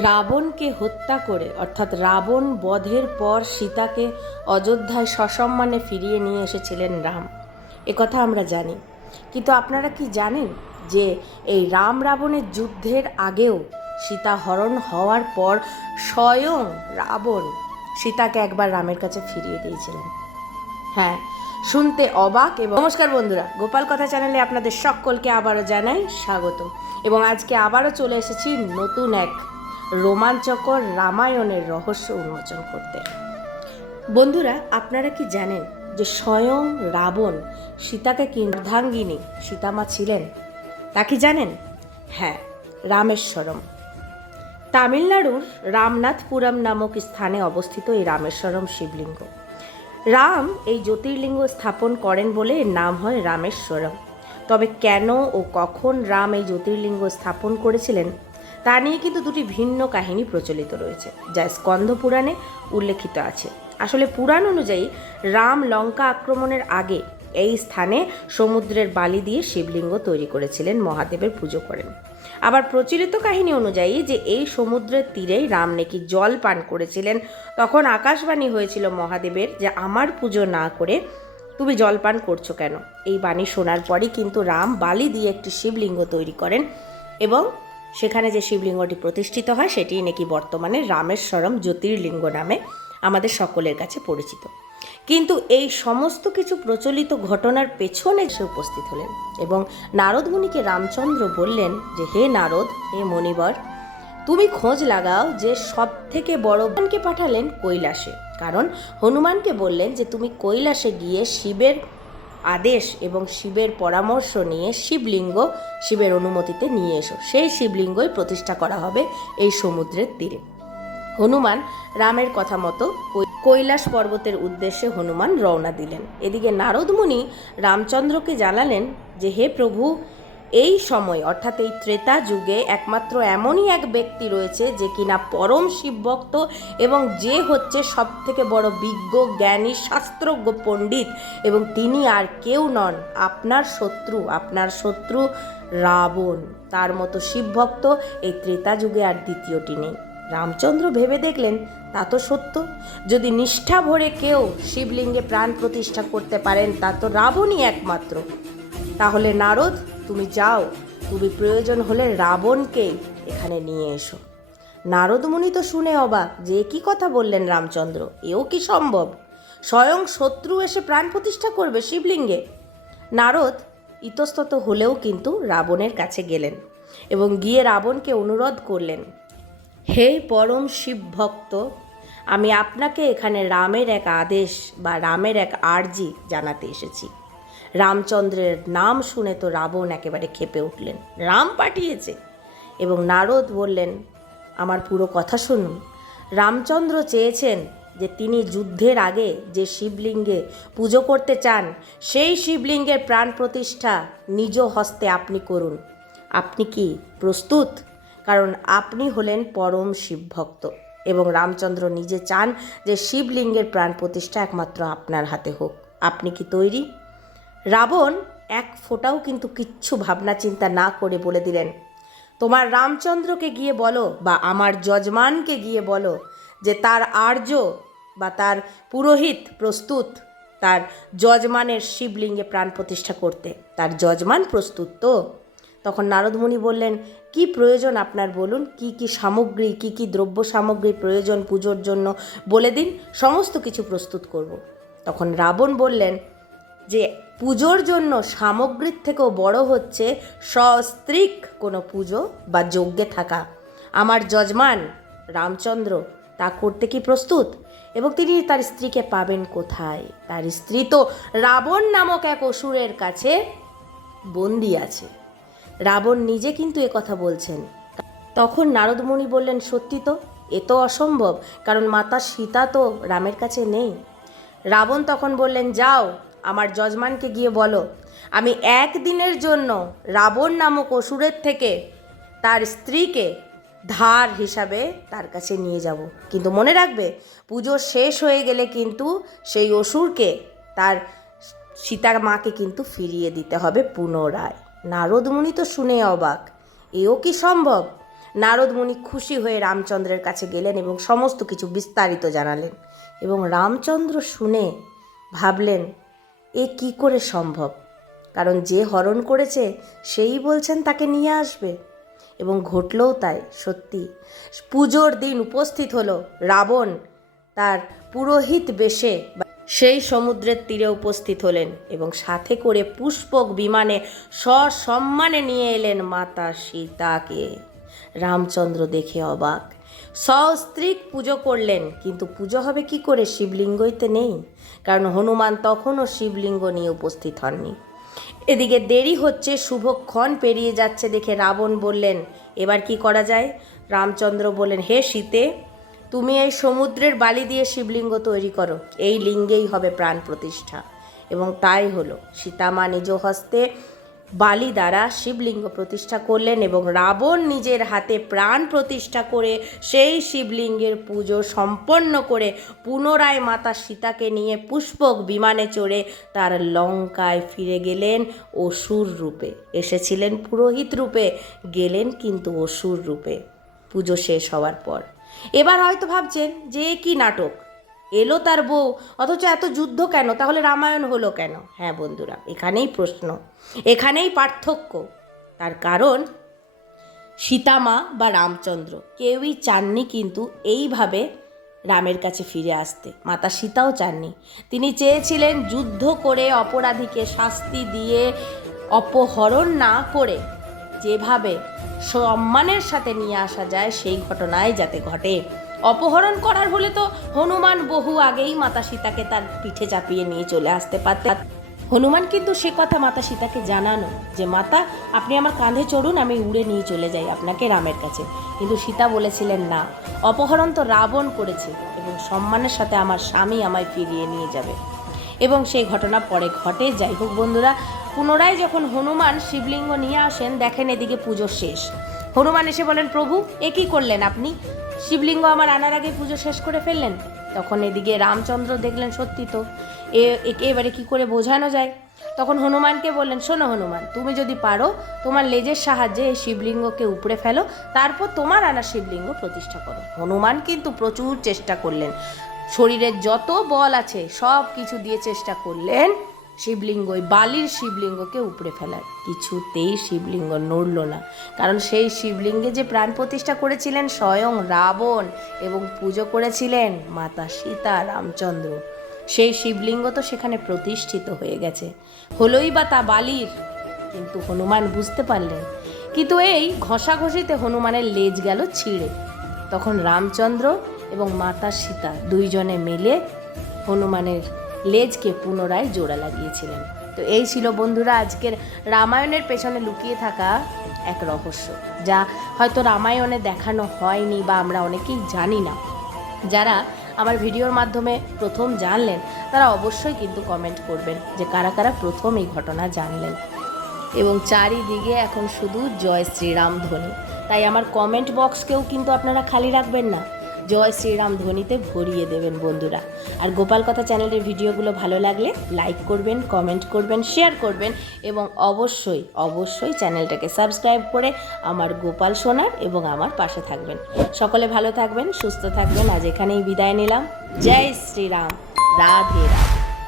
রাবণকে হত্যা করে অর্থাৎ রাবণ বধের পর সীতাকে অযোধ্যায় সসম্মানে ফিরিয়ে নিয়ে এসেছিলেন রাম, একথা আমরা জানি। কিন্তু আপনারা কি জানেন যে এই রাম রাবণের যুদ্ধের আগেও সীতা হরণ হওয়ার পর স্বয়ং রাবণ সীতাকে একবার রামের কাছে ফিরিয়ে দিয়েছিলেন? হ্যাঁ, শুনতে অবাক। এবং নমস্কার বন্ধুরা, গোপাল কথা চ্যানেলে আপনাদের সকলকে আবারও জানাই স্বাগত। এবং আজকে আবারও চলে এসেছি নতুন এক রোমাঞ্চকর রামায়ণের রহস্য উন্মোচন করতে। বন্ধুরা, আপনারা কি জানেন যে স্বয়ং রাবণ সীতাকে কি অর্ধাঙ্গিনী সীতামা ছিলেন? তা কি জানেন? হ্যাঁ, রামেশ্বরম। তামিলনাড়ুর রামনাথপুরম নামক স্থানে অবস্থিত এই রামেশ্বরম শিবলিঙ্গ। রাম এই জ্যোতির্লিঙ্গ স্থাপন করেন বলে এর নাম হয় রামেশ্বরম। তবে কেন ও কখন রাম এই জ্যোতির্লিঙ্গ স্থাপন করেছিলেন তা নিয়ে কিন্তু দুটি ভিন্ন কাহিনী প্রচলিত রয়েছে, যা স্কন্দ পুরাণে উল্লেখিত আছে। আসলে পুরাণ অনুযায়ী রাম লঙ্কা আক্রমণের আগে এই স্থানে সমুদ্রের বালি দিয়ে শিবলিঙ্গ তৈরি করেছিলেন, মহাদেবের পুজো করেন। আবার প্রচলিত কাহিনী অনুযায়ী যে এই সমুদ্রের তীরেই রাম নাকি জল পান করেছিলেন, তখন আকাশবাণী হয়েছিল মহাদেবের যে আমার পুজো না করে তুমি জল পান করছো কেন। এই বাণী শোনার পরই কিন্তু রাম বালি দিয়ে একটি শিবলিঙ্গ তৈরি করেন এবং সেখানে যে শিবলিঙ্গটি প্রতিষ্ঠিত হয় সেটি নাকি বর্তমানে রামেশ্বরম জ্যোতির্লিঙ্গ নামে আমাদের সকলের কাছে পরিচিত। কিন্তু এই সমস্ত কিছু প্রচলিত ঘটনার পেছনে এসে উপস্থিত হলেন এবং নারদ মুনিকে রামচন্দ্র বললেন যে হে নারদ, হে মণিবর, তুমি খোঁজ লাগাও যে সব থেকে বড় হনুমানকে পাঠালেন কৈলাসে। কারণ হনুমানকে বললেন যে তুমি কৈলাসে গিয়ে শিবের আদেশ এবং শিবের পরামর্শ নিয়ে শিবলিঙ্গ শিবের অনুমতিতে নিয়ে এসো, সেই শিবলিঙ্গই প্রতিষ্ঠা করা হবে এই সমুদ্রের তীরে। হনুমান রামের কথা মতো কৈলাস পর্বতের উদ্দেশ্যে হনুমান রওনা দিলেন। এদিকে নারদ মুনি রামচন্দ্রকে জানালেন যে হে প্রভু, এই সময় অর্থাৎ এই ত্রেতা যুগে একমাত্র এমনই এক ব্যক্তি রয়েছে যে কিনা পরম শিবভক্ত এবং যে হচ্ছে সব থেকে বড় বিজ্ঞ জ্ঞানী শাস্ত্রজ্ঞ পণ্ডিত, এবং তিনি আর কেউ নন, আপনার শত্রু রাবণ। তার মতো শিবভক্ত এই ত্রেতা যুগে আর দ্বিতীয়টি নেই। রামচন্দ্র ভেবে দেখলেন তা তো সত্য, যদি নিষ্ঠা ভরে কেউ শিবলিঙ্গে প্রাণ প্রতিষ্ঠা করতে পারেন তা তো রাবণই একমাত্র। তাহলে নারদ, তুমি যাও, তুমি প্রয়োজন হলে রাবণকেই এখানে নিয়ে এসো। নারদ মুনি তো শুনে অবাক যে কি কথা বললেন রামচন্দ্র, এও কি সম্ভব? স্বয়ং শত্রু এসে প্রাণ প্রতিষ্ঠা করবে শিবলিঙ্গে? নারদ ইতস্তত হলেও কিন্তু রাবণের কাছে গেলেন এবং গিয়ে রাবণকে অনুরোধ করলেন, হে পরম শিবভক্ত, আমি আপনাকে এখানে রামের এক আদেশ বা রামের এক আর্জি জানাতে এসেছি। রামচন্দ্রের নাম শুনে তো রাবণ একেবারে ক্ষেপে উঠলেন, রাম পাঠিয়েছে। এবং নারদ বললেন, আমার পুরো কথা শুনুন। রামচন্দ্র চেয়েছেন যে তিনি যুদ্ধের আগে যে শিবলিঙ্গে পুজো করতে চান সেই শিবলিঙ্গের প্রাণ প্রতিষ্ঠা নিজ হস্তে আপনি করুন। আপনি কি প্রস্তুত? কারণ আপনি হলেন পরম শিবভক্ত এবং রামচন্দ্র নিজে চান যে শিবলিঙ্গের প্রাণ প্রতিষ্ঠা একমাত্র আপনার হাতে হোক। আপনি কি তৈরি? রাবণ এক ফোঁটাও কিন্তু কিচ্ছু ভাবনা চিন্তা না করে বলে দিলেন, তোমার রামচন্দ্রকে গিয়ে বলো বা আমার যজমানকে গিয়ে বলো যে তার আর্য বা তার পুরোহিত প্রস্তুত তার যজমানের শিবলিঙ্গে প্রাণ প্রতিষ্ঠা করতে। তার যজমান প্রস্তুত তো? তখন নারদ মুনি বললেন, কি প্রয়োজন আপনার বলুন, কি কি সামগ্রী, কি কি দ্রব্য সামগ্রী প্রয়োজন পুজোর জন্য বলে দিন, সমস্ত কিছু প্রস্তুত করব। তখন রাবণ বললেন যে পুজোর জন্য সামগ্রীর থেকেও বড় হচ্ছে সস্ত্রীক কোনো পুজো বা যজ্ঞে থাকা। আমার যজমান রামচন্দ্র তা করতে কি প্রস্তুত? এবং তিনি তার স্ত্রীকে পাবেন কোথায়? তার স্ত্রী তো রাবণ নামক এক অসুরের কাছে বন্দী আছে। রাবণ নিজে কিন্তু কথা বলছেন। তখন নারদ মুনি বললেন, সত্যি তো, এ তো অসম্ভব, কারণ মাতা সীতা তো রামের কাছে নেই। রাবণ তখন বললেন, যাও, আমার যজমানকে গিয়ে বলো আমি একদিনের জন্য রাবণ নামক অসুরের থেকে তার স্ত্রীকে ধার হিসাবে তার কাছে নিয়ে যাব। কিন্তু মনে রাখবে, পুজো শেষ হয়ে গেলে কিন্তু সেই অসুরকে তার সীতার মাকে কিন্তু ফিরিয়ে দিতে হবে পুনরায়। নারদ মুনি তো শুনে অবাক, এও কি সম্ভব? নারদ মুনি খুশি হয়ে রামচন্দ্রের কাছে গেলেন এবং সমস্ত কিছু বিস্তারিত জানালেন। এবং রামচন্দ্র শুনে ভাবলেন, এ কি করে সম্ভব? কারণ যে হরণ করেছে সেই বলছেন তাকে নিয়ে আসবে। এবং ঘটলও তাই, সত্যি। পুজোর দিন উপস্থিত হলো রাবণ তার পুরোহিত বেশে সেই সমুদ্রের তীরে উপস্থিত হলেন এবং সাথে করে পুষ্পক বিমানে সসম্মানে নিয়ে এলেন মাতা সীতাকে। রামচন্দ্র দেখে অবাক। সস্ত্রীক পুজো করলেন, কিন্তু পুজো হবে কি করে? শিবলিঙ্গইতে নেই, কারণ হনুমান তখনও শিবলিঙ্গ নিয়ে উপস্থিত হননি। এদিকে দেরি হচ্ছে, শুভক্ষণ পেরিয়ে যাচ্ছে দেখে রাবণ বললেন, এবার কি করা যায়? রামচন্দ্র বললেন, হে সীতে, তুমি এই সমুদ্রের বালি দিয়ে শিবলিঙ্গ তৈরি করো, এই লিঙ্গেই হবে প্রাণ প্রতিষ্ঠা। এবং তাই হলো। সীতামা নিজ হস্তে বালি দ্বারা শিবলিঙ্গ প্রতিষ্ঠা করলেন এবং রাবণ নিজের হাতে প্রাণ প্রতিষ্ঠা করে সেই শিবলিঙ্গের পুজো সম্পন্ন করে পুনরায় মাতা সীতাকে নিয়ে পুষ্পক বিমানে চড়ে তার লঙ্কায় ফিরে গেলেন অসুর রূপে। এসেছিলেন পুরোহিত রূপে, গেলেন কিন্তু অসুর রূপে পুজো শেষ হওয়ার পর। এবার হয়তো ভাবছেন যে কি নাটক, এলো তার বউ, অথচ এত যুদ্ধ কেন? তাহলে রামায়ণ হলো কেন? হ্যাঁ বন্ধুরা, এখানেই প্রশ্ন, এখানেই পার্থক্য। তার কারণ সীতামা বা রামচন্দ্র কেউই চাননি কিন্তু এইভাবে রামের কাছে ফিরে আসতে। মাতা সীতাও চাননি। তিনি চেয়েছিলেন যুদ্ধ করে অপরাধীকে শাস্তি দিয়ে অপহরণ না করে যেভাবে সম্মানের সাথে নিয়ে আসা যায় সেই ঘটনাই যাতে ঘটে। অপহরণ করার হলে তো হনুমান বহু আগেই মাতা সীতাকে তার পিঠে চাপিয়ে নিয়ে চলে আসতে পারতেন। হনুমান কিন্তু সে কথা মাতা সীতাকে জানানো যে মাতা, আপনি আমার কাঁধে চড়ুন, আমি উড়ে নিয়ে চলে যাই আপনাকে রামের কাছে। কিন্তু সীতা বলেছিলেন না, অপহরণ তো রাবণ করেছে এবং সম্মানের সাথে আমার স্বামী আমায় ফিরিয়ে নিয়ে যাবে। এবং সেই ঘটনা পরে ঘটে। যাই হোক বন্ধুরা, পুনরায় যখন হনুমান শিবলিঙ্গ নিয়ে আসেন, দেখেন এদিকে পুজো শেষ। হনুমান এসে বলেন, প্রভু এ কী করলেন আপনি? শিবলিঙ্গ আমার আনার আগে পুজো শেষ করে ফেললেন। তখন এদিকে রামচন্দ্র দেখলেন সত্যি তো, একে এবারে কী করে বোঝানো যায়। তখন হনুমানকে বললেন, শোনো হনুমান, তুমি যদি পারো তোমার লেজের সাহায্যে এই শিবলিঙ্গকে উপড়ে ফেলো, তারপর তোমার আনা শিবলিঙ্গ প্রতিষ্ঠা করো। হনুমান কিন্তু প্রচুর চেষ্টা করলেন, শরীরের যত বল আছে সব কিছু দিয়ে চেষ্টা করলেন শিবলিঙ্গ, ওই বালির শিবলিঙ্গকে উপড়ে ফেলার। কিছুতেই শিবলিঙ্গ নড়ল না, কারণ সেই শিবলিঙ্গে যে প্রাণ প্রতিষ্ঠা করেছিলেন স্বয়ং রাবণ এবং পুজো করেছিলেন মাতা সীতা, রামচন্দ্র। সেই শিবলিঙ্গ তো সেখানে প্রতিষ্ঠিত হয়ে গেছে, হলোই বা তা বালির। কিন্তু হনুমান বুঝতে পারলেন, কিন্তু এই ঘষাঘষিতে হনুমানের লেজ গেল ছিঁড়ে। তখন রামচন্দ্র এবং মাতা সীতা দুইজনে মিলে হনুমানের লেজকে পুনরায় জোড়া লাগিয়েছিলেন। তো এই ছিল বন্ধুরা আজকের রামায়ণের পেছনে লুকিয়ে থাকা এক রহস্য, যা হয়তো রামায়ণে দেখানো হয়নি বা আমরা অনেকেই জানি না। যারা আমার ভিডিওর মাধ্যমে প্রথম জানলেন তারা অবশ্যই কিন্তু কমেন্ট করবেন যে কারা কারা প্রথম এই ঘটনা জানলেন। এবং চারিদিকে এখন শুধু জয় শ্রীরাম ধ্বনি, তাই আমার কমেন্ট বক্সকেও কিন্তু আপনারা খালি রাখবেন না, জয় শ্রীরাম ধ্বনিতে ভরিয়ে দেবেন বন্ধুরা। আর গোপাল কথা চ্যানেলের ভিডিওগুলো ভালো লাগলে লাইক করবেন, কমেন্ট করবেন, শেয়ার করবেন এবং অবশ্যই অবশ্যই চ্যানেলটাকে সাবস্ক্রাইব করে আমার গোপাল সোনার এবং আমার পাশে থাকবেন। সকলে ভালো থাকবেন, সুস্থ থাকবেন। আজ এখানেই বিদায় নিলাম। জয় শ্রীরাম, রাধে রাধে।